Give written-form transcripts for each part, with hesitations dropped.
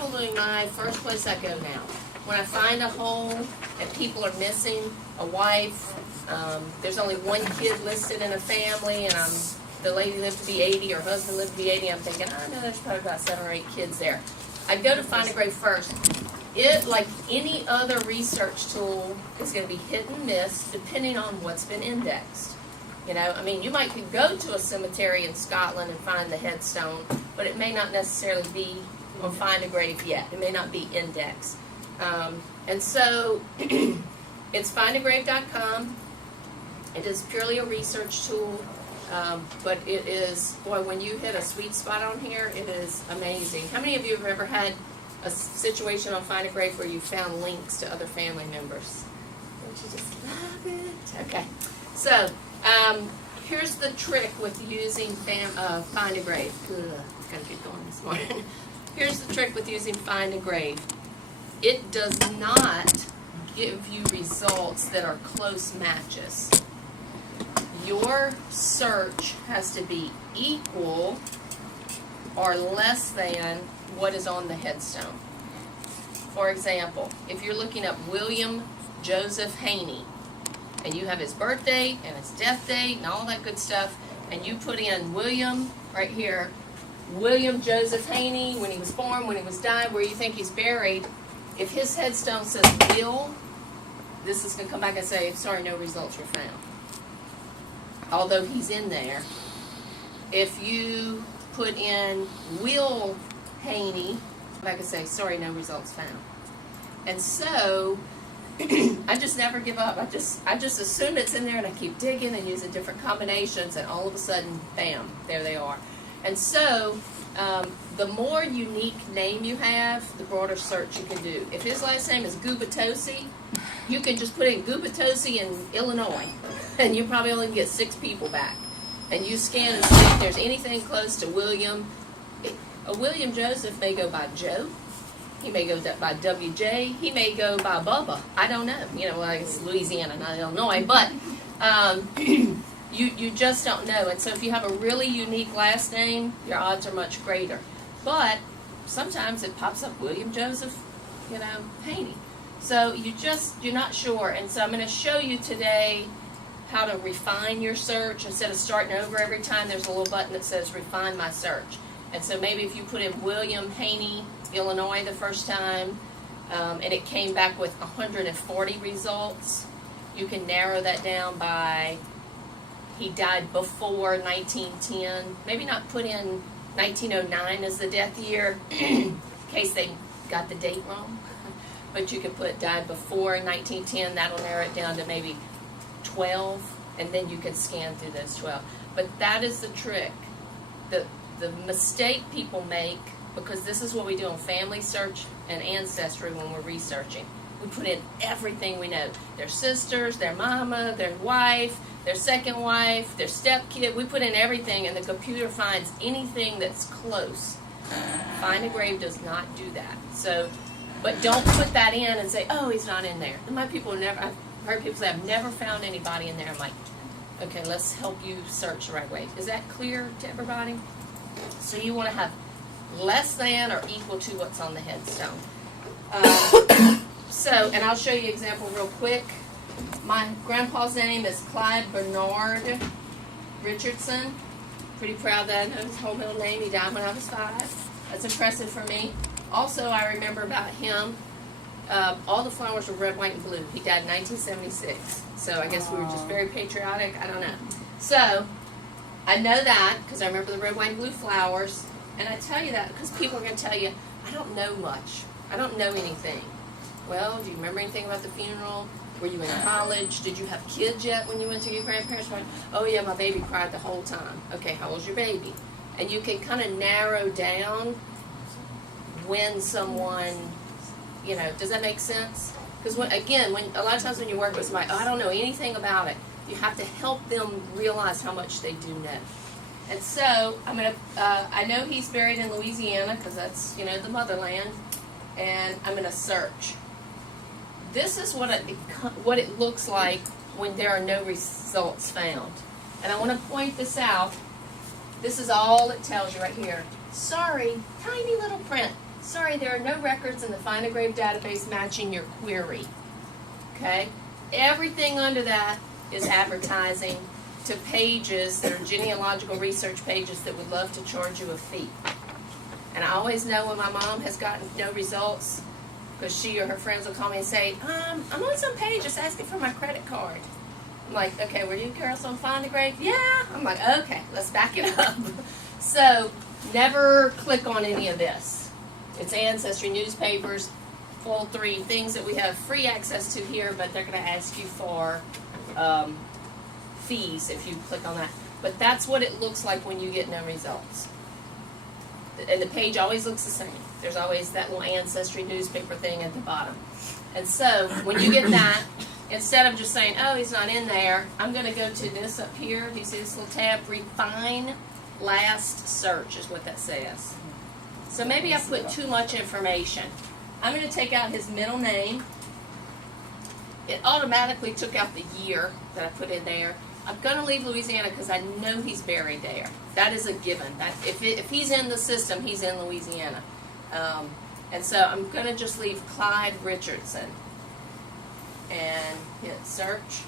probably my first place I go now. When I find a home and people are missing a wife, there's only one kid listed in a family, and the lady lived to be 80, her husband lived to be 80, I'm thinking, I know there's probably about 7 or 8 kids there. I'd go to Find a Grave first. It, like any other research tool, is going to be hit and miss depending on what's been indexed. You know, I mean, you might could go to a cemetery in Scotland and find the headstone, but it may not necessarily be on Find a Grave yet. It may not be indexed. And so, it's findagrave.com. It is purely a research tool, but it is, boy, when you hit a sweet spot on here, it is amazing. How many of you have ever had a situation on Find a Grave where you found links to other family members? Don't you just love it? Okay. So, here's the trick with using Find a Grave. Gotta get going this morning. Here's the trick with using Find a Grave. It does not give you results that are close matches. Your search has to be equal or less than what is on the headstone. For example, if you're looking up William Joseph Haney, and you have his birth date and his death date and all that good stuff, and you put in William right here, William Joseph Haney, when he was born, when he was died, where you think he's buried, if his headstone says Will, this is going to come back and say, sorry, no results were found. Although he's in there. If you put in Will Haney, come back and say, sorry, no results found. And so, I just never give up. I just assume it's in there, and I keep digging and using different combinations, and all of a sudden, bam, there they are. And so, the more unique name you have, the broader search you can do. If his last name is Gubatosi, you can just put in Gubatosi in Illinois, and you probably only get 6 people back. And you scan and see if there's anything close to William. A William Joseph may go by Joe. He may go by WJ. He may go by Bubba. I don't know. You know, well, it's Louisiana, not Illinois. But you just don't know. And so if you have a really unique last name, your odds are much greater. But sometimes it pops up William Joseph, Haney. So you're not sure. And so I'm going to show you today how to refine your search. Instead of starting over every time, there's a little button that says refine my search. And so maybe if you put in William Haney, Illinois the first time, and it came back with 140 results, you can narrow that down by he died before 1910. Maybe not put in 1909 as the death year in case they got the date wrong. But you could put died before 1910. That'll narrow it down to maybe 12, and then you can scan through those 12. But that is the trick. The mistake people make, because this is what we do on family search and ancestry when we're researching. We put in everything we know. Their sisters, their mama, their wife, their second wife, their stepkid. We put in everything, and the computer finds anything that's close. Find a Grave does not do that. So, but don't put that in and say, oh, he's not in there. And I've heard people say, I've never found anybody in there. I'm like, okay, let's help you search the right way. Is that clear to everybody? So you want to have less than or equal to what's on the headstone. And I'll show you an example real quick. My grandpa's name is Clyde Bernard Richardson. Pretty proud that I know his whole middle name. He died when I was 5. That's impressive for me. Also, I remember about him, all the flowers were red, white, and blue. He died in 1976. So I guess we were just very patriotic. I don't know. So I know that because I remember the red, white, and blue flowers. And I tell you that because people are going to tell you, I don't know much. I don't know anything. Well, do you remember anything about the funeral? Were you in college? Did you have kids yet when you went to your grandparents' party? Oh, yeah, my baby cried the whole time. Okay, how old's your baby? And you can kind of narrow down when someone, does that make sense? Because, when a lot of times when you work with somebody, oh, I don't know anything about it, you have to help them realize how much they do know. And so, I know he's buried in Louisiana because that's, the motherland, and I'm going to search. This is what it looks like when there are no results found. And I want to point this out. This is all it tells you right here. Sorry, tiny little print. sorry, there are no records in the Find a Grave database matching your query. Okay? Everything under that is advertising to pages that are genealogical research pages that would love to charge you a fee. And I always know when my mom has gotten no results, because she or her friends will call me and say, I'm on some page that's asking for my credit card. I'm like, okay, were you girls on Find a Grave? Yeah. I'm like, okay, let's back it up. So never click on any of this. It's Ancestry, newspapers, full 3 things that we have free access to here, but they're going to ask you for fees if you click on that. But that's what it looks like when you get no results. And the page always looks the same. There's always that little Ancestry newspaper thing at the bottom. And so when you get that, instead of just saying, oh, he's not in there, I'm going to go to this up here. Do you see this little tab? Refine last search is what that says. So maybe I put too much information. I'm going to take out his middle name. It automatically took out the year that I put in there. I'm going to leave Louisiana because I know he's buried there. That is a given. That if he's in the system, he's in Louisiana. And so I'm going to just leave Clyde Richardson and hit search.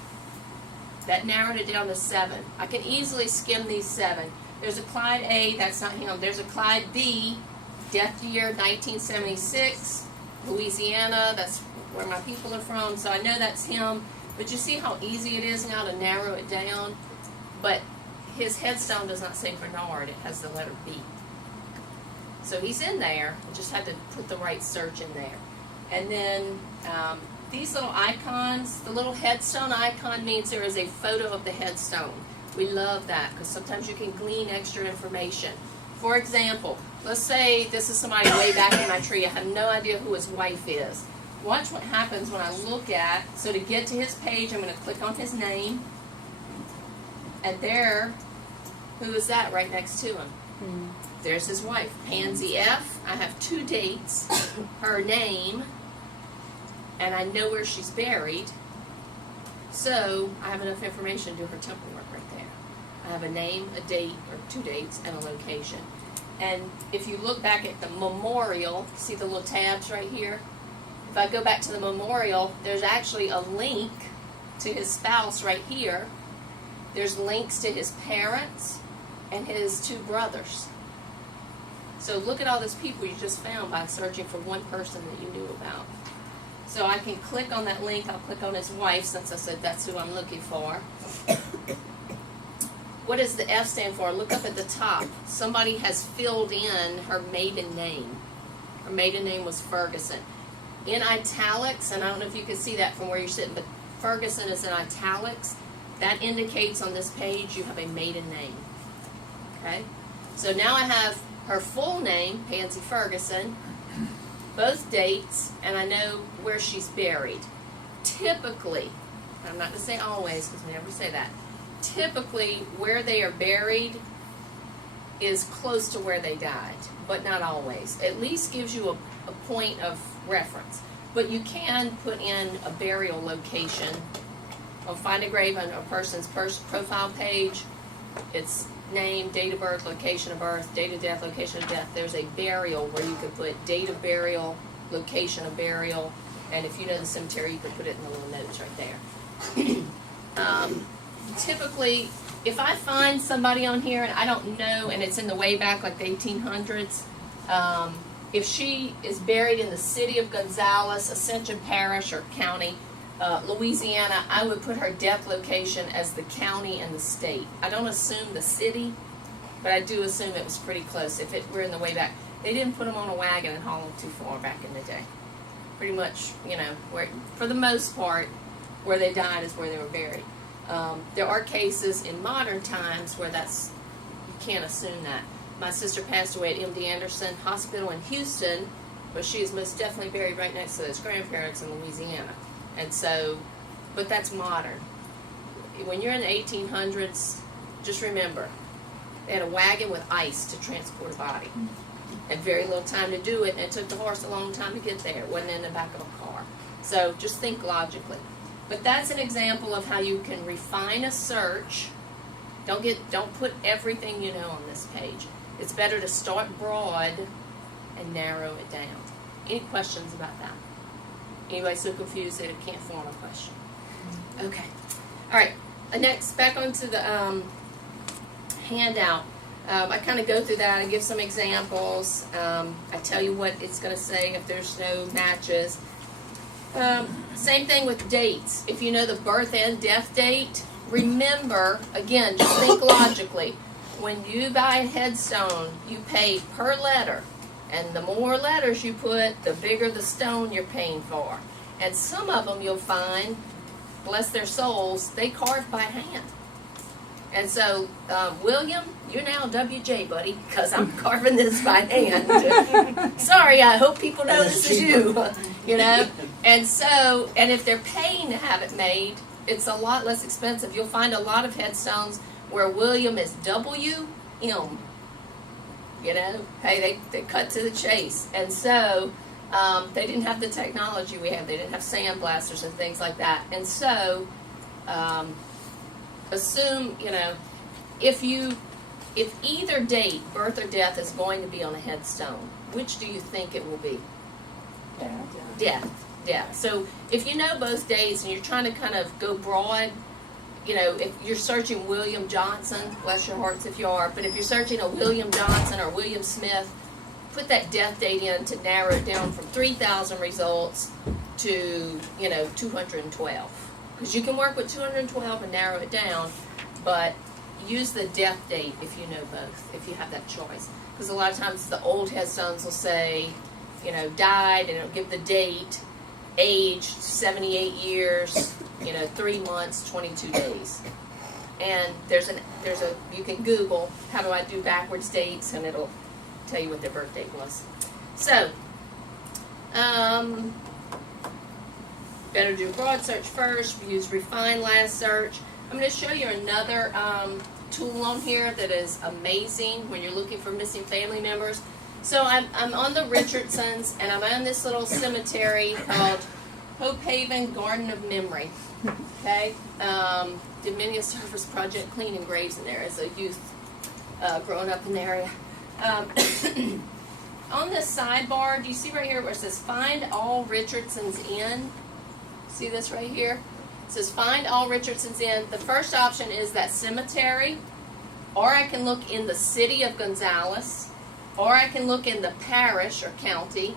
That narrowed it down to 7. I can easily skim these 7. There's a Clyde A, that's not him. There's a Clyde B, death year 1976, Louisiana, that's where my people are from, so I know that's him. But you see how easy it is now to narrow it down? But his headstone does not say Bernard, it has the letter B. So he's in there, I just had to put the right search in there. And then these little icons, the little headstone icon means there is a photo of the headstone. We love that because sometimes you can glean extra information. For example, let's say this is somebody way back in my tree. I have no idea who his wife is. Watch what happens when I look at, so to get to his page, I'm going to click on his name. And there, who is that right next to him? There's his wife, Pansy F. I have 2 dates, her name, and I know where she's buried. So I have enough information to do her temple work right there. I have a name, a date, or 2 dates, and a location. And if you look back at the memorial, see the little tabs right here? If I go back to the memorial, there's actually a link to his spouse right here. There's links to his parents and his 2 brothers. So look at all those people you just found by searching for one person that you knew about. So I can click on that link. I'll click on his wife since I said that's who I'm looking for. What does the F stand for? Look up at the top. Somebody has filled in her maiden name. Her maiden name was Ferguson. In italics, and I don't know if you can see that from where you're sitting, but Ferguson is in italics. That indicates on this page you have a maiden name. Okay? So now I have her full name, Pansy Ferguson, both dates, and I know where she's buried. Typically, I'm not going to say always because we never say that, typically where they are buried is close to where they died, but not always. At least gives you a point of reference. But you can put in a burial location. I'll find a grave on a person's profile page. It's name, date of birth, location of birth, date of death, location of death. There's a burial where you can put date of burial, location of burial, and if you know the cemetery, you can put it in the little notes right there. Typically, if I find somebody on here and I don't know, and it's in the way back like the 1800s, if she is buried in the city of Gonzales, Ascension Parish or county, Louisiana, I would put her death location as the county and the state. I don't assume the city, but I do assume it was pretty close if it were in the way back. They didn't put them on a wagon and haul them too far back in the day. Pretty much, you know, where, for the most part, where they died is where they were buried. There are cases in modern times where that's, you can't assume that. My sister passed away at MD Anderson Hospital in Houston, but she is most definitely buried right next to those grandparents in Louisiana. And so, but that's modern. When you're in the 1800s, just remember, they had a wagon with ice to transport a body. And very little time to do it, and it took the horse a long time to get there. It wasn't in the back of a car. So just think logically. But that's an example of how you can refine a search. Don't put everything you know on this page. It's better to start broad and narrow it down. Any questions about that? Anybody so confused that it can't form a question? Okay. All right. Next, back onto the handout. I kind of go through that. I give some examples. I tell you what it's going to say if there's no matches. Same thing with dates. If you know the birth and death date, remember, again, just think logically. When you buy a headstone, you pay per letter. And the more letters you put, the bigger the stone you're paying for. And some of them you'll find, bless their souls, they carve by hand. And so, William, you're now WJ, buddy, because I'm carving this by hand. Sorry, I hope people know this is you. You know? And so, and if they're paying to have it made, it's a lot less expensive. You'll find a lot of headstones where William is W-M. You know? Hey, they cut to the chase. And so, they didn't have the technology we have. They didn't have sandblasters and things like that. And so, assume, you know, if either date, birth or death, is going to be on a headstone, which do you think it will be? Death. So if you know both dates and you're trying to kind of go broad, you know, if you're searching William Johnson, bless your hearts if you are, but if you're searching a William Johnson or William Smith, put that death date in to narrow it down from 3,000 results to, 212. Because you can work with 212 and narrow it down, but use the death date if you know both, if you have that choice. Because a lot of times the old headstones will say, died, and it'll give the date, aged 78 years, 3 months, 22 days. And you can Google, how do I do backwards dates, and it'll tell you what their birth date was. So, better do a broad search first, use refine last search. I'm going to show you another tool on here that is amazing when you're looking for missing family members. So I'm on the Richardsons, and I'm on this little cemetery called Hope Haven Garden of Memory. Okay? Did many a service project cleaning graves in there as a youth growing up in the area. On this sidebar, do you see right here where it says Find All Richardsons In? See this right here? It says Find All Richardsons In. The first option is that cemetery, or I can look in the city of Gonzales, or I can look in the parish or county,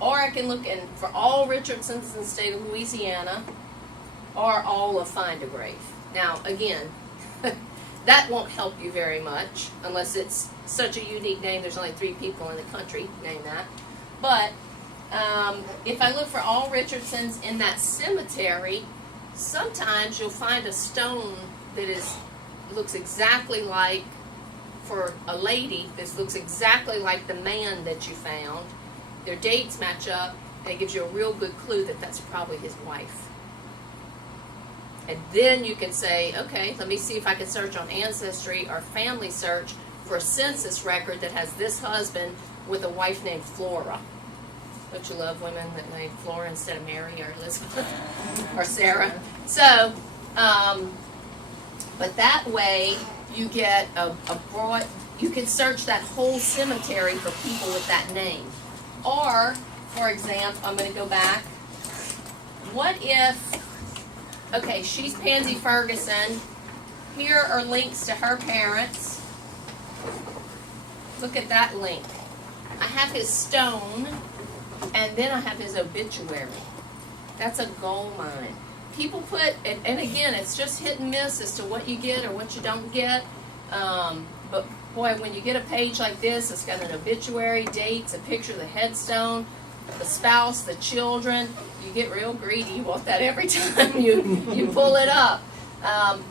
or I can look in for all Richardsons in the state of Louisiana, or all of Find a Grave. Now, again, that won't help you very much unless it's such a unique name. There's only 3 people in the country named that. But if I look for all Richardsons in that cemetery, sometimes you'll find a stone that looks exactly like, for a lady, this looks exactly like the man that you found. Their dates match up, and it gives you a real good clue that that's probably his wife. And then you can say, okay, let me see if I can search on Ancestry or Family Search for a census record that has this husband with a wife named Flora. Don't you love women that name Flora instead of Mary or Elizabeth or Sarah? So, but that way you get a broad, you can search that whole cemetery for people with that name. Or, for example, I'm going to go back. What if, okay, she's Pansy Ferguson. Here are links to her parents. Look at that link. I have his stone, and then I have his obituary. That's a gold mine. People put, and again, it's just hit and miss as to what you get or what you don't get. But boy, when you get a page like this, it's got an obituary, dates, a picture of the headstone, the spouse, the children, you get real greedy. You want that every time you pull it up.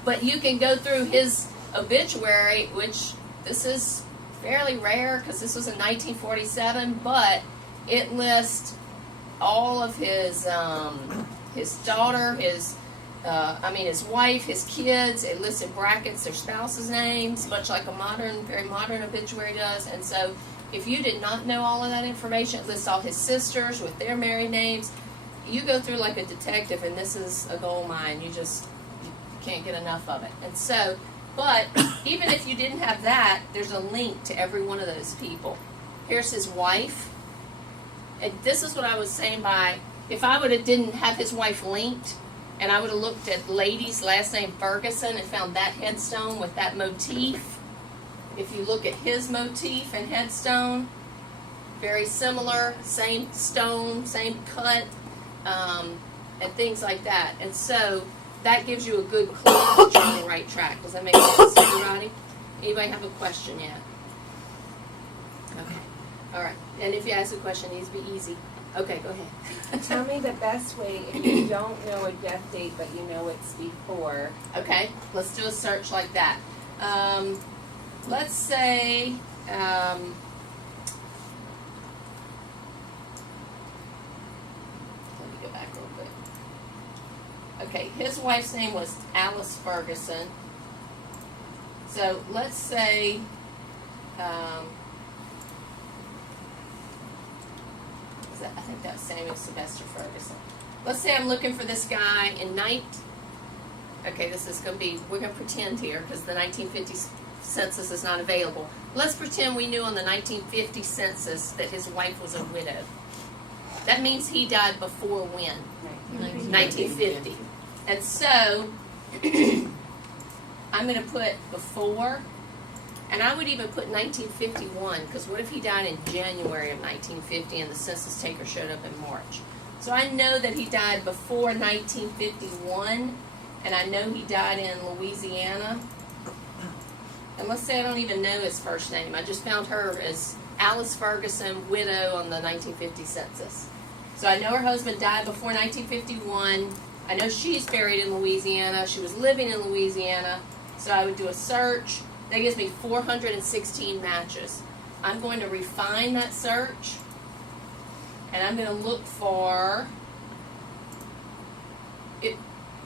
But you can go through his obituary, which this is fairly rare because this was in 1947, but it lists all of his daughter, his wife, his kids. It lists in brackets their spouse's names, much like a very modern obituary does. And so if you did not know all of that information, it lists all his sisters with their married names. You go through like a detective, and this is a gold mine. You can't get enough of it. And so, but even if you didn't have that, there's a link to every one of those people. Here's his wife. And this is what I was saying by, if I would have didn't have his wife linked, and I would have looked at lady's last name Ferguson and found that headstone with that motif. If you look at his motif and headstone, very similar, same stone, same cut, and things like that. And so that gives you a good clue that you're on the right track. Does that make sense, everybody? Anybody have a question yet? Okay. All right. And if you ask a question, it needs to be easy. Okay, go ahead. Tell me the best way if you don't know a death date, but you know it's before. Okay, let's do a search like that. Let's say, let me go back real quick. Okay, his wife's name was Alice Ferguson. So let's say, I think that was Samuel Sylvester Ferguson. Let's say I'm looking for this guy in okay, this is going to be, we're going to pretend here because the 1950 census is not available. Let's pretend we knew on the 1950 census that his wife was a widow. That means he died before when? 1950. And so, I'm going to put before, and I would even put 1951, because what if he died in January of 1950 and the census taker showed up in March? So I know that he died before 1951, and I know he died in Louisiana. And let's say I don't even know his first name. I just found her as Alice Ferguson, widow on the 1950 census. So I know her husband died before 1951. I know she's buried in Louisiana. She was living in Louisiana. So I would do a search. That gives me 416 matches. I'm going to refine that search, and I'm going to look for it.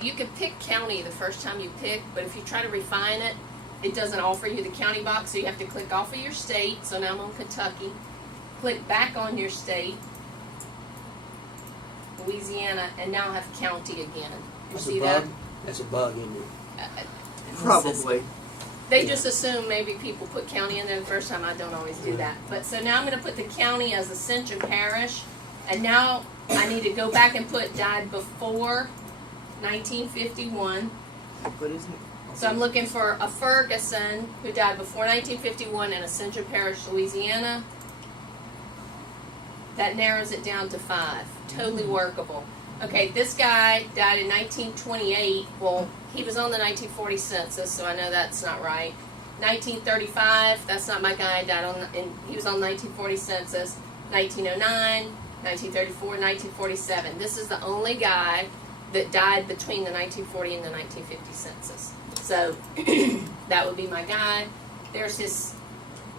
You can pick county the first time you pick, but if you try to refine it, it doesn't offer you the county box, so you have to click off of your state. So now I'm on Kentucky. Click back on your state, Louisiana, and now I have county again. You see that? That's a bug in you. Probably. They just assume maybe people put county in there the first time. I don't always do that. But so now I'm going to put the county as Ascension Parish. And now I need to go back and put died before 1951. What is it? So I'm looking for a Ferguson who died before 1951 in Ascension Parish, Louisiana. That narrows it down to 5. Totally workable. Okay, this guy died in 1928. Well, he was on the 1940 census, so I know that's not right. 1935, that's not my guy. He was on the 1940 census. 1909, 1934, 1947. This is the only guy that died between the 1940 and the 1950 census. So that would be my guy. There's his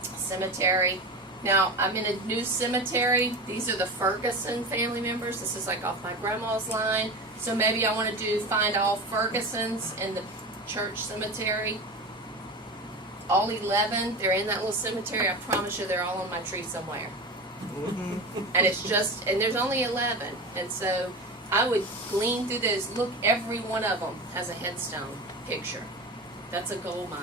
cemetery. Now, I'm in a new cemetery. These are the Ferguson family members. This is like off my grandma's line. So maybe I want to find all Fergusons in the church cemetery. All 11, they're in that little cemetery. I promise you they're all on my tree somewhere. And there's only 11. And so I would glean through those. Look, every one of them has a headstone picture. That's a gold mine.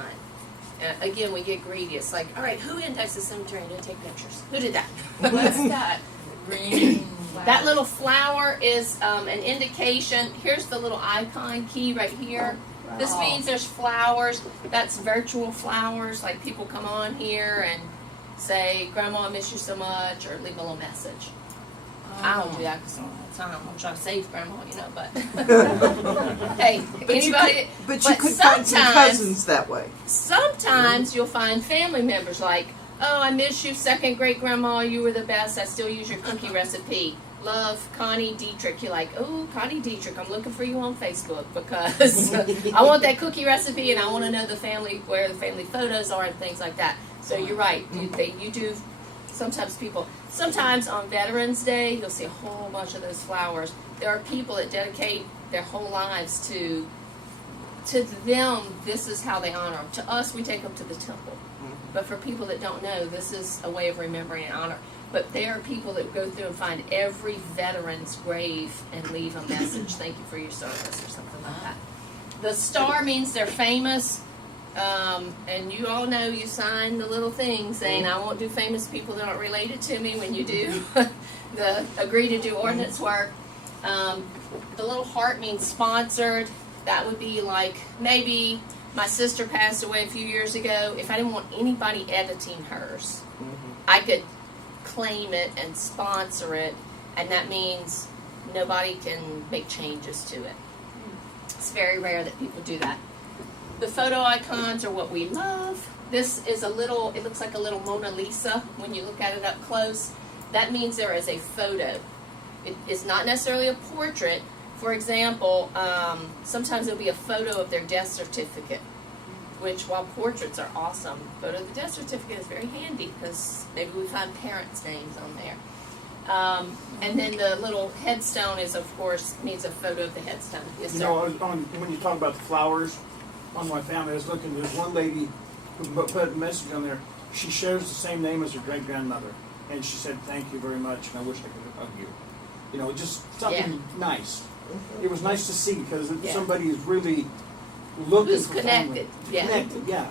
Again, we get greedy. It's like, all right, who indexed the cemetery and didn't take pictures? Who did that? What's that? Green. That little flower is an indication. Here's the little icon key right here. This means there's flowers. That's virtual flowers. Like people come on here and say, Grandma, I miss you so much, or leave a little message. I don't do that because all the time I'm trying to save Grandma, but hey, anybody. But you could find some cousins that way. Sometimes you'll find family members like, oh, I miss you, second great grandma, you were the best. I still use your cookie recipe. Love, Connie Dietrich. You're like, oh, Connie Dietrich, I'm looking for you on Facebook because I want that cookie recipe and I want to know where the family photos are and things like that. So you're right. You do. Sometimes on Veterans Day, you'll see a whole bunch of those flowers. There are people that dedicate their whole lives to them. This is how they honor them. To us, we take them to the temple. But for people that don't know, this is a way of remembering and honor. But there are people that go through and find every veteran's grave and leave a message. Thank you for your service or something like that. The star means they're famous. And you all know you sign the little thing saying, I won't do famous people that aren't related to me when you do. the agree to do ordinance work. The little heart means sponsored. That would be like, maybe my sister passed away a few years ago. If I didn't want anybody editing hers, I could claim it and sponsor it, and that means nobody can make changes to it. It's very rare that people do that. The photo icons are what we love. This is a little, it looks like a little Mona Lisa when you look at it up close. That means there is a photo. It is not necessarily a portrait. For example, sometimes it'll be a photo of their death certificate, which, while portraits are awesome, photo of the death certificate is very handy because maybe we find parents' names on there. And then the little headstone is, of course, means a photo of the headstone. Yes, You sir. know, when you talk about the flowers on my family, I was looking, there's one lady who put a message on there. She shares the same name as her great-grandmother. And she said, "Thank you very much, and I wish I could hug you." You know, just something nice. It was nice to see because somebody is really looking Who's for connected? family. Yeah. Connected, yeah.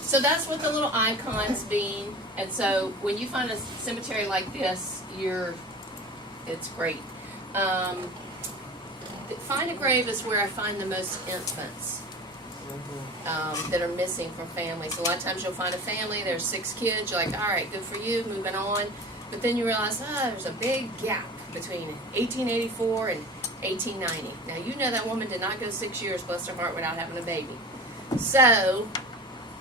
So that's what the little icons mean. And so when you find a cemetery like this, it's great. Find a grave is where I find the most infants that are missing from families. A lot of times you'll find a family, there's 6 kids, you're like, all right, good for you, moving on. But then you realize, there's a big gap between 1884 and 1890. Now, you know that woman did not go 6 years, bless her heart, without having a baby. So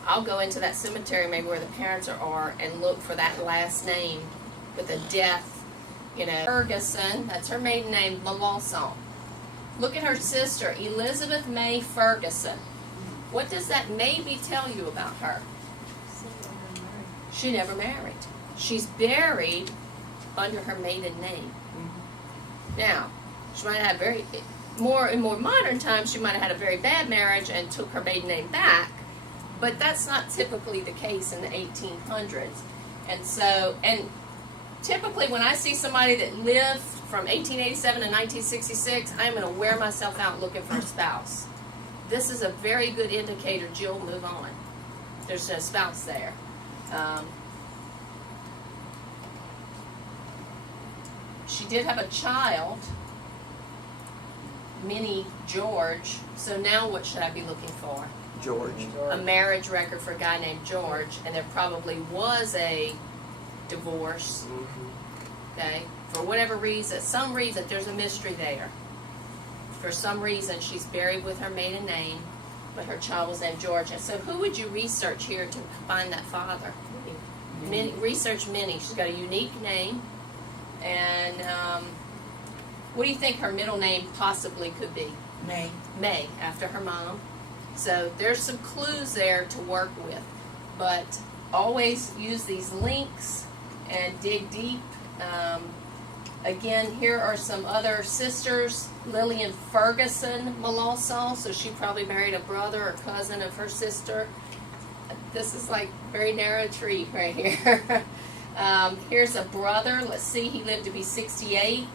I'll go into that cemetery maybe where the parents are and look for that last name with a death. You know, Ferguson, that's her maiden name, Melanson. Look at her sister, Elizabeth May Ferguson. What does that maybe tell you about her? She never married. She's buried under her maiden name. Now, she might have in more modern times, she might have had a very bad marriage and took her maiden name back, but that's not typically the case in the 1800s. And typically when I see somebody that lived from 1887 to 1966, I'm going to wear myself out looking for a spouse. This is a very good indicator, Jill, move on. There's no spouse there. She did have a child, Minnie George. So now what should I be looking for? George. A marriage record for a guy named George, and there probably was a divorce. Okay, for whatever reason, some reason, there's a mystery there. For some reason, she's buried with her maiden name, but her child was named George. And so who would you research here to find that father? Research Minnie. She's got a unique name. And what do you think her middle name possibly could be? May. May, after her mom. So there's some clues there to work with. But always use these links and dig deep. Again, here are some other sisters. Lillian Ferguson Melanson, so she probably married a brother or cousin of her sister. This is like very narrow tree right here. Here's a brother. Let's see, he lived to be 68.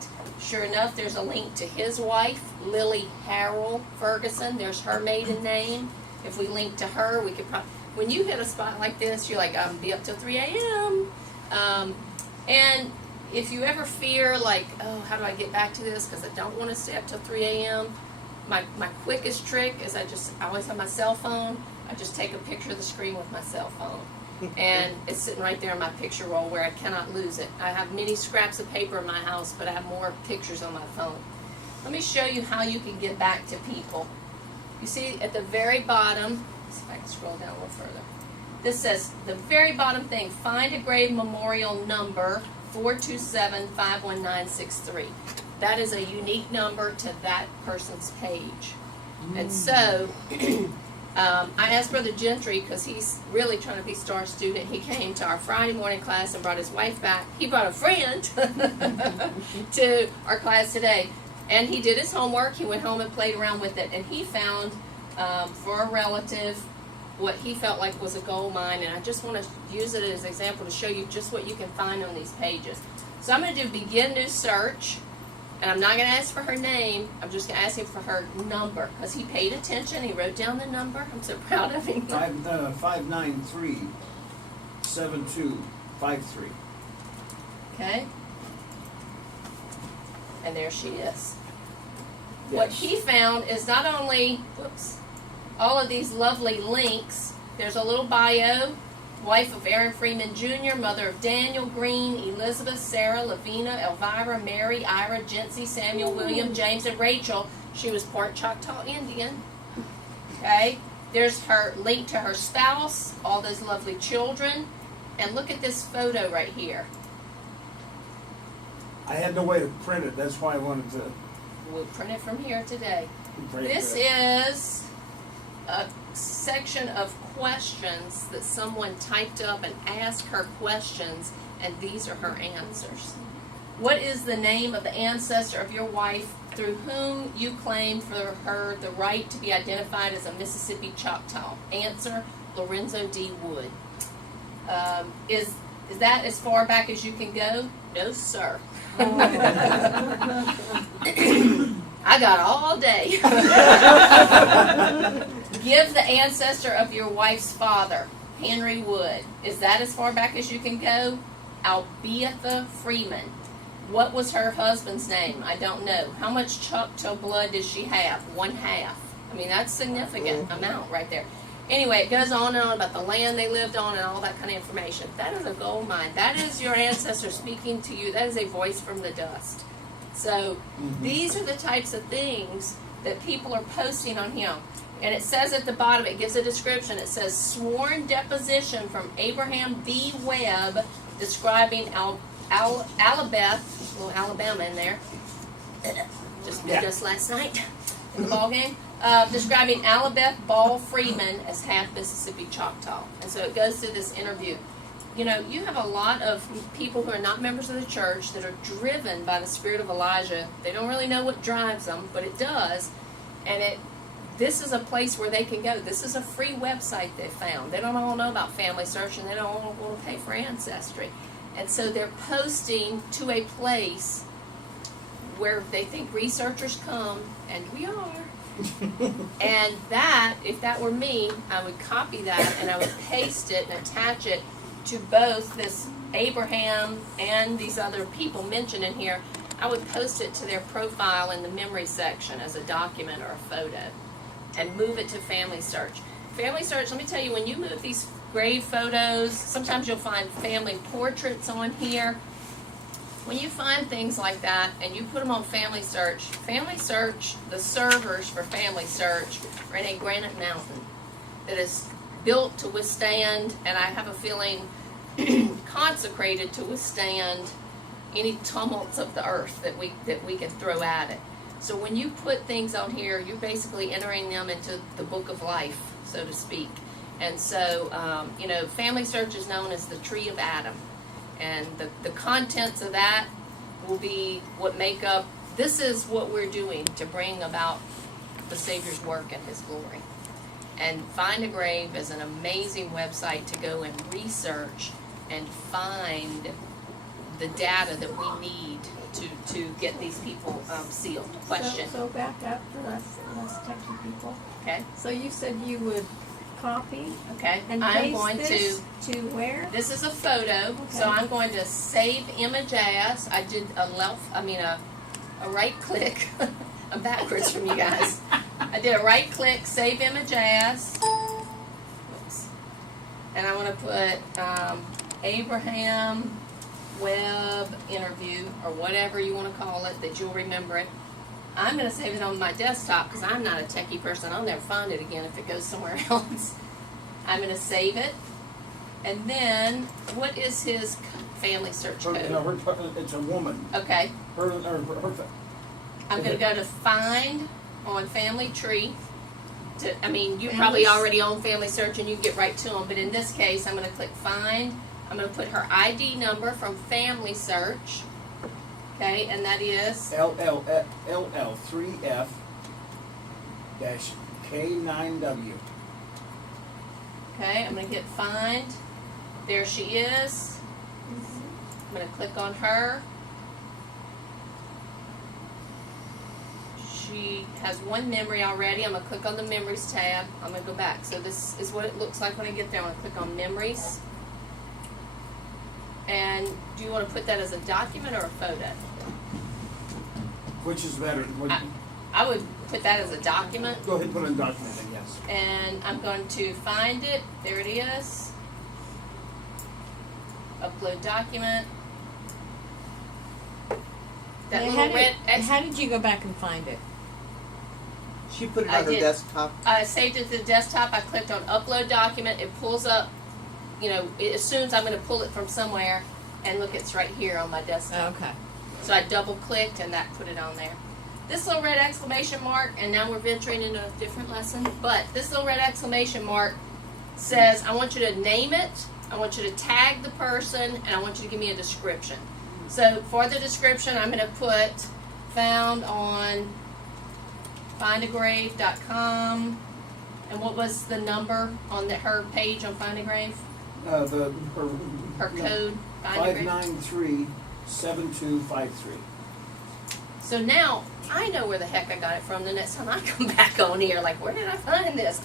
Sure enough, there's a link to his wife, Lily Harrell Ferguson. There's her maiden name. If we link to her, we could probably, when you hit a spot like this, you're like, I'm be up till 3 a.m. And if you ever fear, like, oh, how do I get back to this because I don't want to stay up till 3 a.m., my quickest trick is I always have my cell phone. I just take a picture of the screen with my cell phone. And it's sitting right there in my picture roll where I cannot lose it. I have many scraps of paper in my house, but I have more pictures on my phone. Let me show you how you can get back to people. You see at the very bottom, let's see if I can scroll down a little further. This says, the very bottom thing, find a grave memorial number 427-51963. That is a unique number to that person's page. And so, I asked Brother Gentry, because he's really trying to be star student, he came to our Friday morning class and brought his wife back. He brought a friend to our class today. And he did his homework. He went home and played around with it. And he found, for a relative, what he felt like was a gold mine. And I just want to use it as an example to show you just what you can find on these pages. So I'm going to do begin new search. And I'm not going to ask for her name. I'm just going to ask him for her number. Because he paid attention. He wrote down the number. I'm so proud of him. 593-7253. Okay. And there she is. What he found is not only, all of these lovely links. There's a little bio. Wife of Aaron Freeman Jr., mother of Daniel, Green, Elizabeth, Sarah, Lavina, Elvira, Mary, Ira, Jency, Samuel, William, James, and Rachel. She was part Choctaw Indian. Okay? There's her link to her spouse, all those lovely children. And look at this photo right here. I had no way to print it. That's why I wanted to We'll print it from here today. print This it. is a section of questions that someone typed up and asked her questions, and these are her answers. What is the name of the ancestor of your wife through whom you claim for her the right to be identified as a Mississippi Choctaw? Answer, Lorenzo D. Wood. Is that as far back as you can go? No, sir. I got all day. Give the ancestor of your wife's father, Henry Wood. Is that as far back as you can go? Albietha Freeman. What was her husband's name? I don't know. How much Choctaw blood does she have? 1/2. I mean, that's a significant amount right there. Anyway, it goes on and on about the land they lived on and all that kind of information. That is a gold mine. That is your ancestor speaking to you. That is a voice from the dust. So these are the types of things that people are posting on him. And it says at the bottom, it gives a description. It says, sworn deposition from Abraham B. Webb describing Alabeth, little Alabama in there, just beat us last night in the ball game, describing Alabeth Ball Freeman as half Mississippi Choctaw. And so it goes through this interview. You know, you have a lot of people who are not members of the church that are driven by the spirit of Elijah. They don't really know what drives them, but it does. And this is a place where they can go. This is a free website they found. They don't all know about Family Search, and they don't all want to pay for Ancestry. And so they're posting to a place where they think researchers come, and we are. And that, if that were me, I would copy that and I would paste it and attach it to both this Abraham and these other people mentioned in here. I would post it to their profile in the memory section as a document or a photo and move it to Family Search. Family Search, let me tell you, when you move these grave photos, sometimes you'll find family portraits on here. When you find things like that and you put them on Family Search, the servers for Family Search are in a granite mountain that is built to withstand, and I have a feeling consecrated to withstand any tumults of the earth that we can throw at it. So when you put things on here, you're basically entering them into the book of life, so to speak. And so, Family Search is known as the Tree of Adam. And the contents of that will be what make up, this is what we're doing to bring about the Savior's work and His glory. And Find a Grave is an amazing website to go and research and find the data that we need to get these people sealed. Question. So back up for us techie people. Okay. So you said you would copy Okay. and I'm paste going this to where? This is a photo, so Okay. I'm going to save image as. I did a right click. I'm backwards from you guys. I did a right click, save image as. Whoops. And I want to put Abraham Webb interview, or whatever you want to call it, that you'll remember it. I'm going to save it on my desktop because I'm not a techie person. I'll never find it again if it goes somewhere else. I'm going to save it. And then, what is his Family Search code? It's a woman. Okay. Her I'm going to go to Find on Family Tree. You probably already own Family Search and you can get right to them. But in this case, I'm going to click Find. I'm going to put her ID number from Family Search. Okay, and that is LL3F-K9W. Okay, I'm going to hit Find. There she is. I'm going to click on her. She has one memory already. I'm going to click on the Memories tab. I'm going to go back. So this is what it looks like when I get there. I'm going to click on Memories. And do you want to put that as a document or a photo? Which is better? I would put that as a document, Go ahead and put it in document then, yes. and I'm going to find it. There it is. Upload document. That Now, little red X. how did you go back and find it? She put it I on her did. desktop. I saved it to the desktop. I clicked on upload document. It pulls up, you know, it assumes I'm going to pull it from somewhere, and look, it's right here on my desktop. Okay. So I double clicked and that put it on there. This little red exclamation mark, and now we're venturing into a different lesson, but this little red exclamation mark says, I want you to name it, I want you to tag the person, and I want you to give me a description. So for the description, I'm going to put found on findagrave.com. And what was the number on her page on Find a Grave? Her Her code, Find a Grave? 593-7253. So now I know where the heck I got it from the next time I come back on here. Like, where did I find this?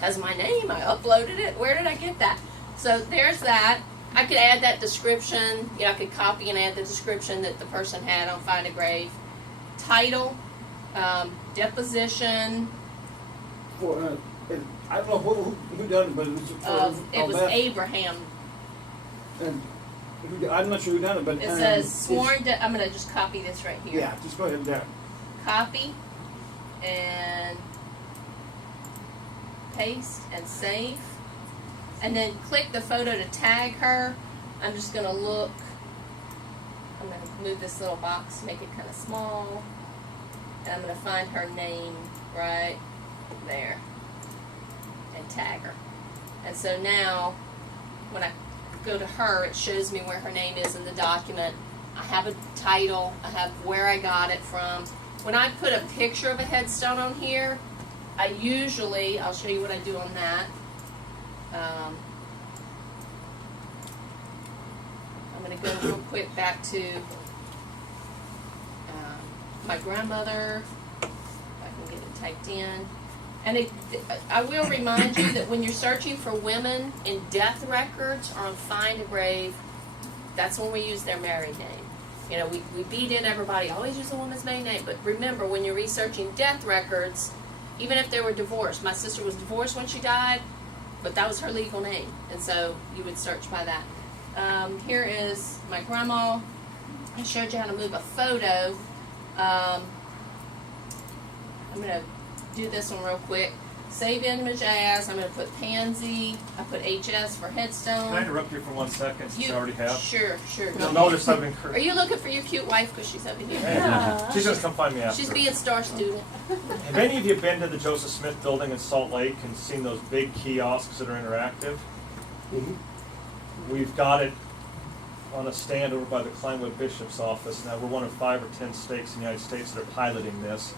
Has my name, I uploaded it. Where did I get that? So there's that. I could add that description. You know, I could copy and add the description that the person had on Find a Grave. Title, deposition. For, I don't know who done it, but it was for It was Beth. Abraham. And I'm not sure who done it, but It says sworn. I'm going to just copy this right here. Yeah, just go ahead and do it. Copy and paste and save, and then click the photo to tag her. I'm just going to look. I'm going to move this little box, make it kind of small, and I'm going to find her name right there and tag her. And so now when I go to her, it shows me where her name is in the document. I have a title, I have where I got it from. When I put a picture of a headstone on here, I'll show you what I do on that. I'm going to go real quick back to my grandmother, if I can get it typed in. And I will remind you that when you're searching for women in death records or on Find a Grave, that's when we use their married name. You know, we beat in everybody, always use a woman's maiden name, but remember, when you're researching death records, even if they were divorced, my sister was divorced when she died, but that was her legal name, and so you would search by that. Here is my grandma. I showed you how to move a photo. I'm going to do this one real quick. Save image as. I'm going to put pansy. I put HS for headstone. Can I interrupt you for 1 second since I already have? Sure. You'll notice I've been. Are you looking for your cute wife because she's over here? She's just come find me after. She's being star student. Have any of you been to the Joseph Smith building in Salt Lake and seen those big kiosks that are interactive? Mm-hmm. We've got it on a stand over by the Klein Bishop's office. Now, we're one of 5 or 10 states in the United States that are piloting this.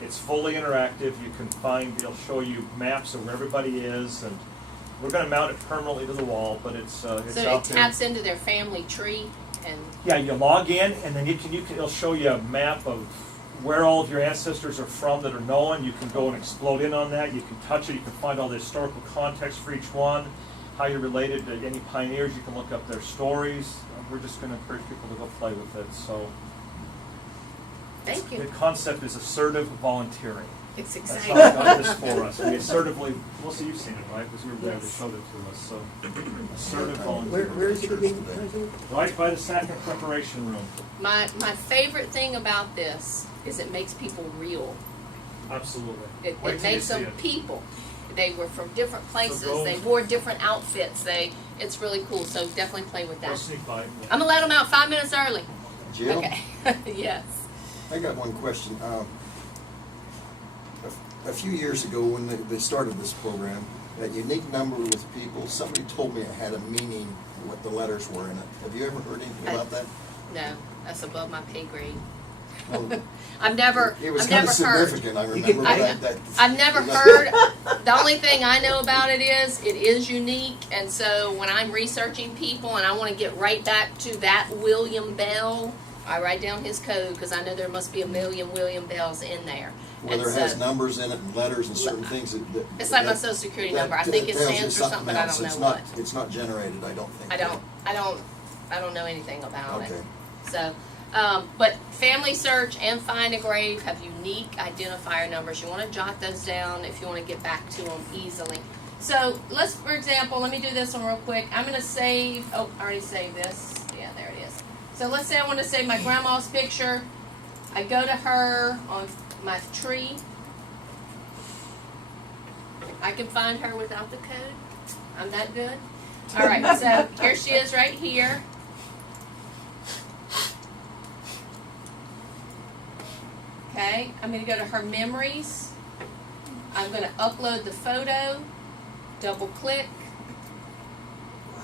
It's fully interactive. You can it'll show you maps of where everybody is, and we're going to mount it permanently to the wall, but it's So out it there. taps into their family tree, and Yeah, you log in, and then it'll show you a map of where all of your ancestors are from that are known. You can go and explode in on that. You can touch it. You can find all the historical context for each one, how you're related to any pioneers. You can look up their stories. We're just going to encourage people to go play with it. So thank the you. concept is assertive volunteering. It's That's exciting. how I got this for us. We assertively, most of you've seen it, right? Because we were there, they Yes. showed it to us. So assertive Where volunteering. is it being presented? Right by the second preparation room. My favorite thing about this is it makes people real. Absolutely. It Wait till you makes see them it. people. They were from different places. go- They wore different outfits. It's really cool. So definitely play with Go that. sneak by. I'm gonna let them out 5 minutes early. Jill, Okay. Yes. I got one question. A few years ago, when they started this program, that unique number with people, somebody told me it had a meaning, what the letters were in it. Have you ever heard anything about that? No, that's above my pay grade. Well, I've never It was I've kind never of heard. significant, I You can- remember that. I've never heard. The only thing I know about it is unique, and so when I'm researching people and I want to get right back to that William Bell, I write down his code because I know there must be a million William Bells in there. Whether And it has so- numbers in it and letters and certain things that. It's like my social security number. I think it tells you stands for something, but I else. don't It's know not- It's not generated, I don't think. I don't know anything about Okay. it. So But Family Search and Find a Grave have unique identifier numbers. You want to jot those down if you want to get back to them easily. So let's, for example, let me do this one real quick. I'm going to save, oh, I already saved this. Yeah, there it is. So let's say I want to save my grandma's picture. I go to her on my tree. I can find her without the code. I'm that good. All right, so here she is right here. Okay, I'm going to go to her memories. I'm going to upload the photo, double click. Wow,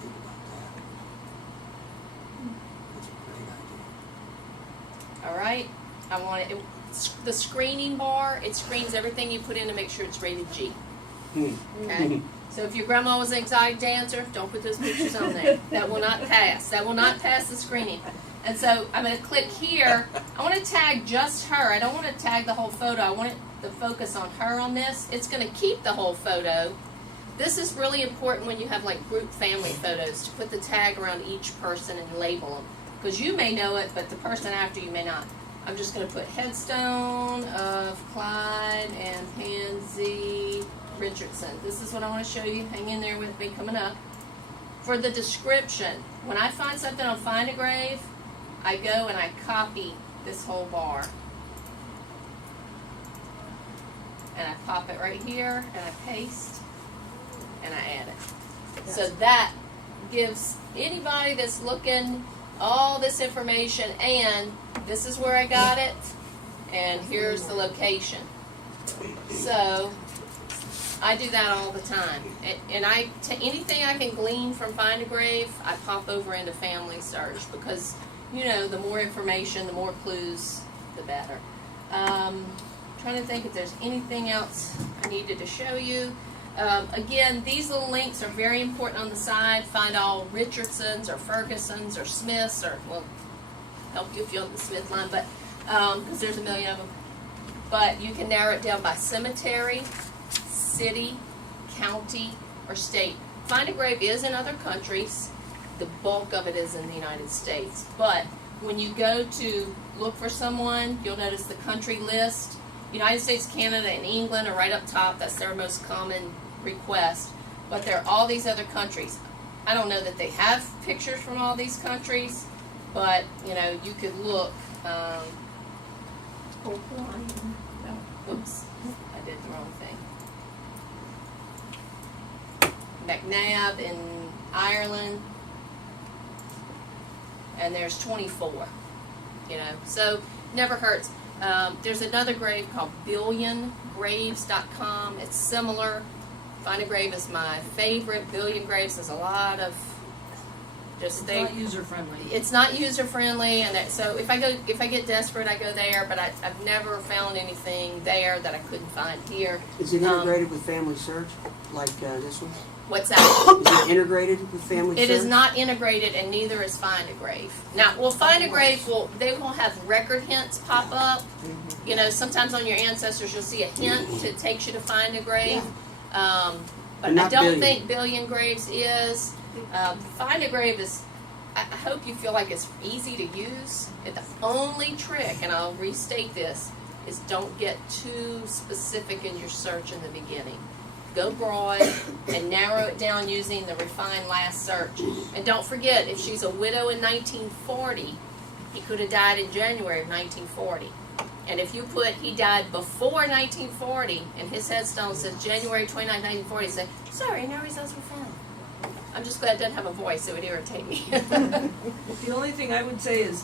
think about that. That's a great idea. All right, I want it. The screening bar, it screens everything you put in to make sure it's rated G. Okay? So if your grandma was an exotic dancer, don't put those pictures on there. That will not pass. That will not pass the screening. And so I'm going to click here. I want to tag just her. I don't want to tag the whole photo. I want it to focus on her on this. It's going to keep the whole photo. This is really important when you have like group family photos, to put the tag around each person and label them. Because you may know it, but the person after you may not. I'm just going to put headstone of Klein and Pansy Richardson. This is what I want to show you. Hang in there with me coming up. For the description, when I find something on Find a Grave, I go and I copy this whole bar. And I pop it right here, and I paste, and I add it. So that gives anybody that's looking all this information, and this is where I got it, and here's the location. So I do that all the time, and anything I can glean from Find a Grave, I pop over into Family Search, because you know, the more information, the more clues, the better. Trying to think if there's anything else I needed to show you. Again, these little links are very important on the side. Find all Richardsons or Fergusons or Smiths, or, well, help you if you're on the Smith line, but because there's a million of them. But you can narrow it down by cemetery, city, county, or state. Find a Grave is in other countries. The bulk of it is in the United States. But when you go to look for someone, you'll notice the country list. United States, Canada, and England are right up top. That's their most common request. But there are all these other countries. I don't know that they have pictures from all these countries, but you know, you could look. Oops, I did the wrong thing. McNabb in Ireland, and there's 24. You know, so never hurts. There's another grave called billiongraves.com. It's similar. Find a Grave is my favorite. Billion Graves is a lot of just It's not user friendly. It's not user friendly, and so if I get desperate, I go there. But I've never found anything there that I couldn't find here. Is it integrated with Family Search, like this one? What's that? Is it integrated with Family Search? It is not integrated, and neither is Find a Grave. Now, Find a Grave they will have record hints pop up. You know, sometimes on your ancestors you'll see a hint that takes you to Find a Grave. But I not don't Billion. think Billion Graves is. Find a Grave is. I hope you feel like it's easy to use. The only trick, and I'll restate this, is don't get too specific in your search in the beginning. Go broad and narrow it down using the refined last search. And don't forget, if she's a widow in 1940, he could have died in January of 1940. And if you put he died before 1940 and his headstone says January 29, 1940, say, sorry, no results were found. I'm just glad it doesn't have a voice, it would irritate me. The only thing I would say is,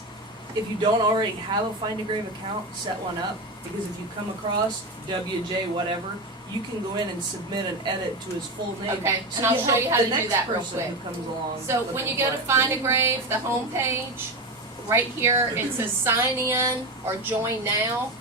if you don't already have a Find a Grave account, set one up. Because if you come across WJ whatever, you can go in and submit an edit to his full name. Okay, So and I'll you show you help how the to do next that real person quick. who comes along So when you go to looking for it. Find a Grave, the home page, right here, it says sign in or join now.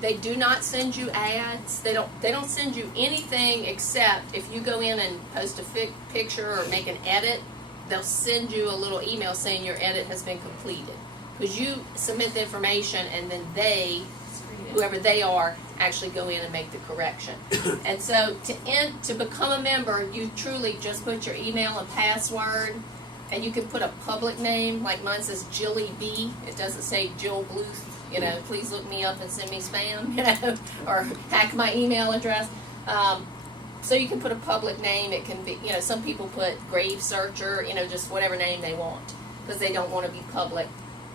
They do not send you ads. They don't send you anything except if you go in and post a picture or make an edit, they'll send you a little email saying your edit has been completed. Because you submit the information and then they, whoever they are, actually go in and make the correction. And so to become a member, you truly just put your email and password, And you can put a public name, like mine says Jilly B. It doesn't say Jill Bluth. You know, please look me up and send me spam, you know, or hack my email address. So you can put a public name. It can be, you know, some people put grave searcher, you know, just whatever name they want because they don't want to be public.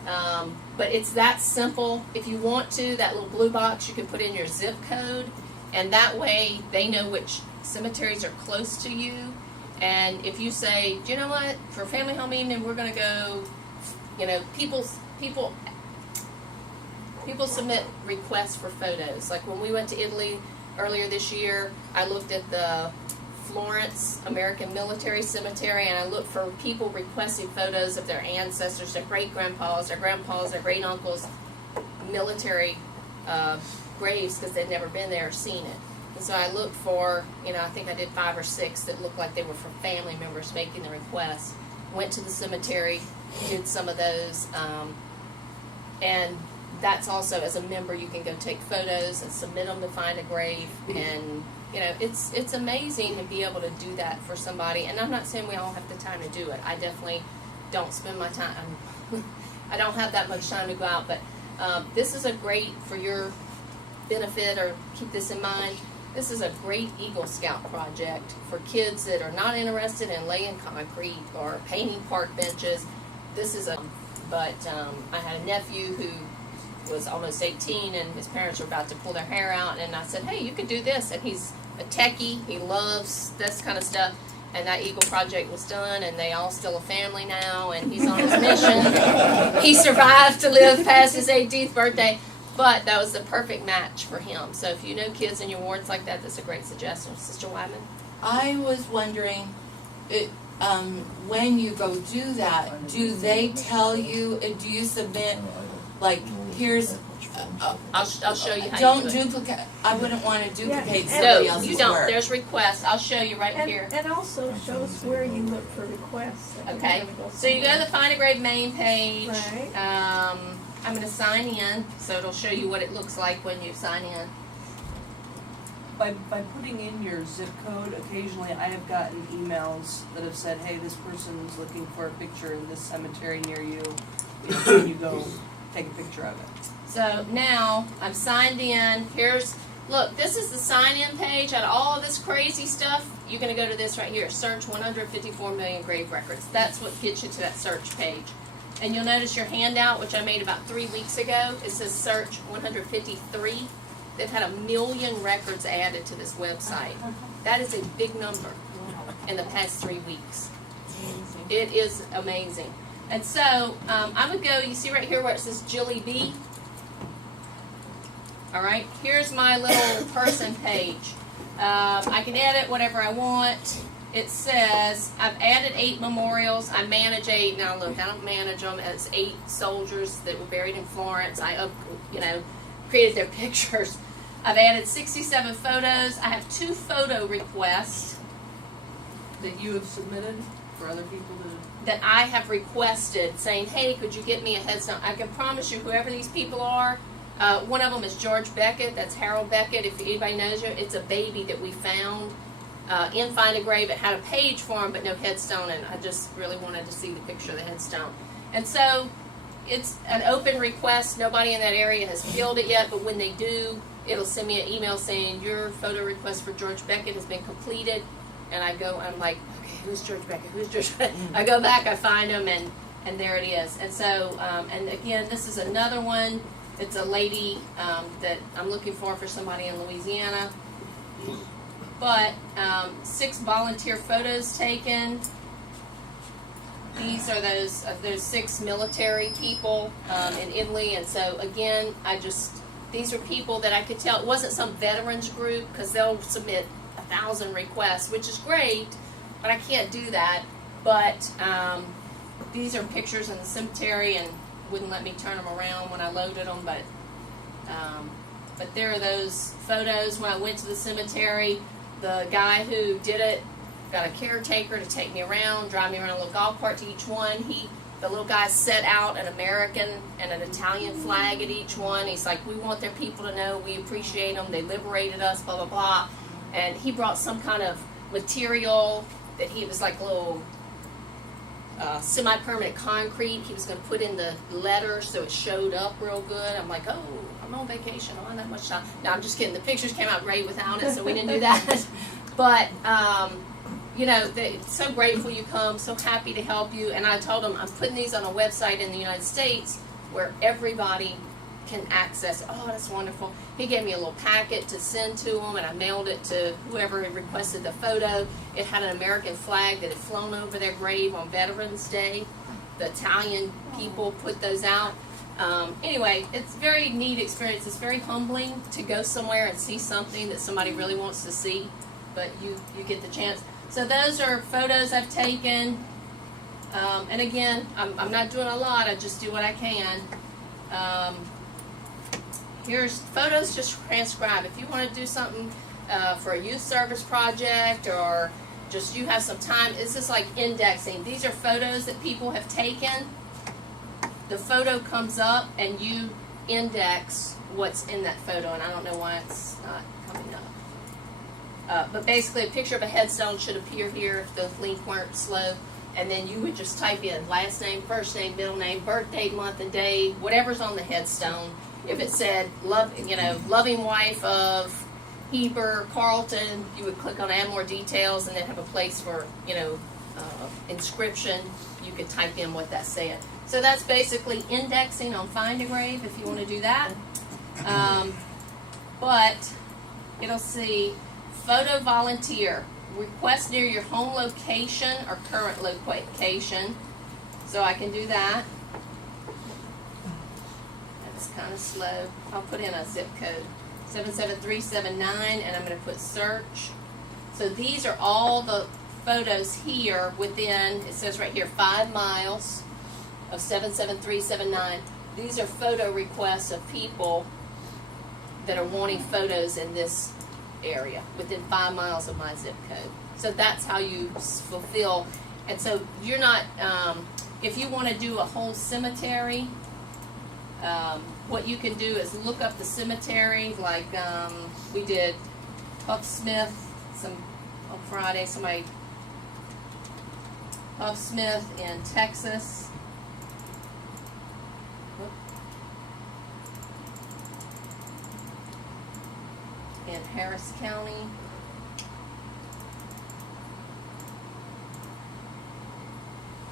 But it's that simple. If you want to, that little blue box, you can put in your zip code, and that way they know which cemeteries are close to you. And if you say, do you know what, for family home evening, we're going to go, you know, people submit requests for photos. Like when we went to Italy earlier this year, I looked at the Florence American Military Cemetery, and I looked for people requesting photos of their ancestors, their great-grandpas, their grandpas, their great-uncles, military graves, because they'd never been there or seen it. And so I looked for, you know, I think I did 5 or 6 that looked like they were from family members making the request. Went to the cemetery, did some of those, and that's also, as a member, you can go take photos and submit them to Find a Grave, and you know, it's amazing to be able to do that for somebody. And I'm not saying we all have the time to do it. I definitely don't spend my time. I don't have that much time to go out, but this is a great, for your benefit, or keep this in mind, this is a great Eagle Scout project for kids that are not interested in laying concrete or painting park benches. This is but I had a nephew who was almost 18, and his parents were about to pull their hair out, and I said, hey, you could do this. And he's a techie, he loves this kind of stuff, and that Eagle project was done, and they all still a family now, and he's on his mission. He survived to live past his 18th birthday, but that was the perfect match for him. So if you know kids in your wards like that, that's a great suggestion. Sister Wyman? I was wondering, when you go do that, do they tell you, do you submit, like, here's, I'll show you how don't you do it. duplicate, I wouldn't want to duplicate and- somebody No, else's you don't. work. There's requests. I'll show you right here. And also shows where you look for requests. that you're Okay, gonna go so you go to somewhere. the Find a Grave main page. Right. I'm going to sign in, so it'll show you what it looks like when you sign in. By putting in your zip code, occasionally I have gotten emails that have said, hey, this person's looking for a picture in this cemetery near you. Can you go take a picture of it? So now I'm signed in. Look, this is the sign-in page. Out of all of this crazy stuff, you're going to go to this right here, search 154 million grave records. That's what gets you to that search page. And you'll notice your handout, which I made about 3 weeks ago, it says search 153. They've had 1 million records added to this website. That is a big number in the past 3 weeks. It is amazing. And so I would go, you see right here where it says Jilly B? All right, here's my little person page. I can edit whatever I want. It says I've added 8 memorials. I manage 8. Now look, I don't manage them. It's 8 soldiers that were buried in Florence. I created their pictures. I've added 67 photos. I have 2 photo requests That you have submitted for other people to... that I have requested, saying, hey, could you get me a headstone? I can promise you, whoever these people are, one of them is George Beckett. That's Harold Beckett. If anybody knows you, it's a baby that we found in Find a Grave. It had a page for him, but no headstone, and I just really wanted to see the picture of the headstone. And so it's an open request. Nobody in that area has filled it yet, but when they do, it'll send me an email saying your photo request for George Beckett has been completed. And I go, I'm like, okay, who's George Beckett? Who's George Beckett? I go back, I find him, and there it is. And so, and again, this is another one. It's a lady that I'm looking for somebody in Louisiana. But 6 volunteer photos taken. These are those 6 military people in Italy. And so again, these are people that I could tell, it wasn't some veterans group, because they'll submit 1,000 requests, which is great, but I can't do that. But these are pictures in the cemetery, and wouldn't let me turn them around when I loaded them, but there are those photos when I went to the cemetery. The guy who did it got a caretaker to take me around, drive me around a little golf cart to each one. The little guy set out an American and an Italian flag at each one. He's like, we want their people to know we appreciate them, they liberated us, blah, blah, blah. And he brought some kind of material that he was like a little semi-permanent concrete. He was gonna put in the letters so it showed up real good. I'm like, oh, I'm on vacation, I don't have that much time. No, I'm just kidding, the pictures came out great without it, so we didn't do that. But, you know, so grateful you come, so happy to help you. And I told him, I'm putting these on a website in the United States where everybody can access it. Oh, that's wonderful. He gave me a little packet to send to him, and I mailed it to whoever had requested the photo. It had an American flag that had flown over their grave on Veterans Day. The Italian people put those out. Anyway, it's a very neat experience. It's very humbling to go somewhere and see something that somebody really wants to see, but you get the chance. So those are photos I've taken. And again, I'm not doing a lot. I just do what I can. Here's photos just transcribed. If you want to do something for a youth service project, or just you have some time, this is like indexing. These are photos that people have taken. The photo comes up and you index what's in that photo, and I don't know why it's not coming up. But basically a picture of a headstone should appear here if the link weren't slow. And then you would just type in last name, first name, middle name, birth date, month and day, whatever's on the headstone. If it said, loving wife of Heber Carlton, you would click on add more details and then have a place for, inscription. You could type in what that said. So that's basically indexing on Find a Grave if you want to do that. But it'll see photo volunteer, request near your home location or current location. So I can do that. That's kind of slow. I'll put in a zip code, 77379, and I'm going to put search. So these are all the photos here within, it says right here, 5 miles of 77379. These are photo requests of people that are wanting photos in this area within 5 miles of my zip code. So that's how you fulfill. And so you're not, if you want to do a whole cemetery, what you can do is look up the cemetery, like we did Huff Smith on Friday, Huff Smith in Texas. In Harris County.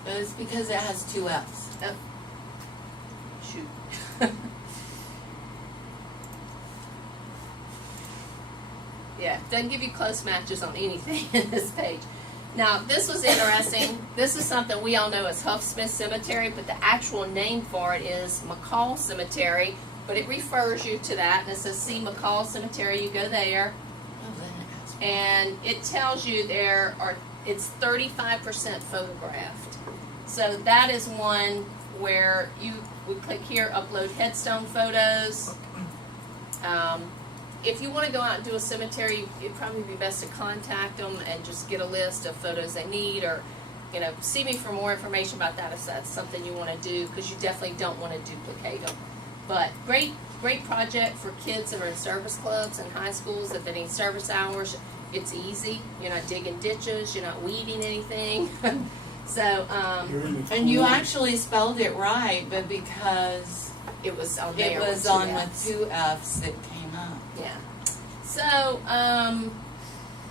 It's because it has 2 F's. Oh. Shoot. Yeah, doesn't give you close matches on anything in this page. Now, this was interesting. This is something we all know as Huff Smith Cemetery, but the actual name for it is McCall Cemetery, but it refers you to that, and it says see McCall Cemetery. You go there, and it tells you it's 35% photographed. So that is one where you would click here, upload headstone photos. If you want to go out and do a cemetery, it'd probably be best to contact them and just get a list of photos they need, or see me for more information about that if that's something you want to do, because you definitely don't want to duplicate them. But great project for kids that are in service clubs and high schools that they need service hours. It's easy. You're not digging ditches. You're not weeding anything. So, and you actually spelled it right, but because it was on it there was with 2 on Fs. with 2 F's, it came up. Yeah. So,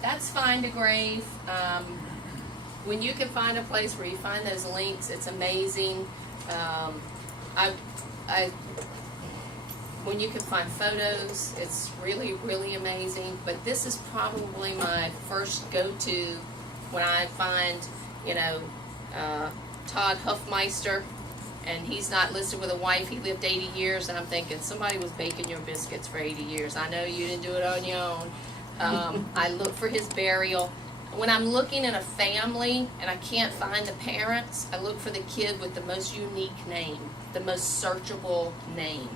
that's Find a Grave. When you can find a place where you find those links, it's amazing. When you can find photos, it's really, really amazing. But this is probably my first go-to when I find, Todd Huffmeister, and he's not listed with a wife. He lived 80 years, and I'm thinking, somebody was baking your biscuits for 80 years. I know you didn't do it on your own. I look for his burial. When I'm looking in a family and I can't find the parents, I look for the kid with the most unique name, the most searchable name.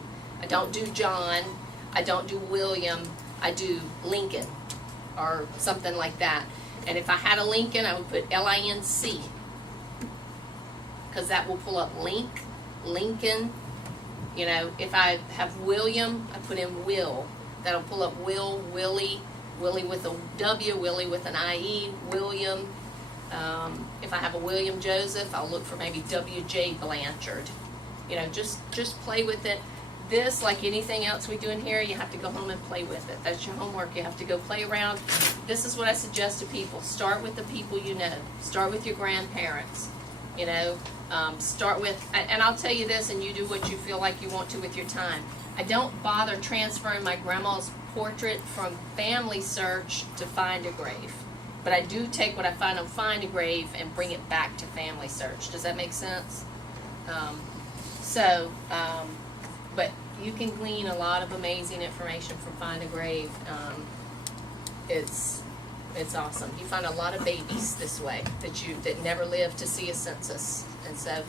I don't do John, I don't do William, I do Lincoln or something like that. And if I had a Lincoln, I would put L-I-N-C, because that will pull up Lincoln. If I have William, I put in Will. That'll pull up Willie with a W, Willie with an I-E, William. If I have a William Joseph, I'll look for maybe W.J. Blanchard. You know, just play with it. This, like anything else we do in here, you have to go home and play with it. That's your homework. You have to go play around. This is what I suggest to people. Start with the people you know. Start with your grandparents. You know, start with, and I'll tell you this, and you do what you feel like you want to with your time. I don't bother transferring my grandma's portrait from Family Search to Find a Grave. But I do take what I find on Find a Grave and bring it back to Family Search. Does that make sense? But you can glean a lot of amazing information from Find a Grave. It's awesome. You find a lot of babies this way that never lived to see a census, and so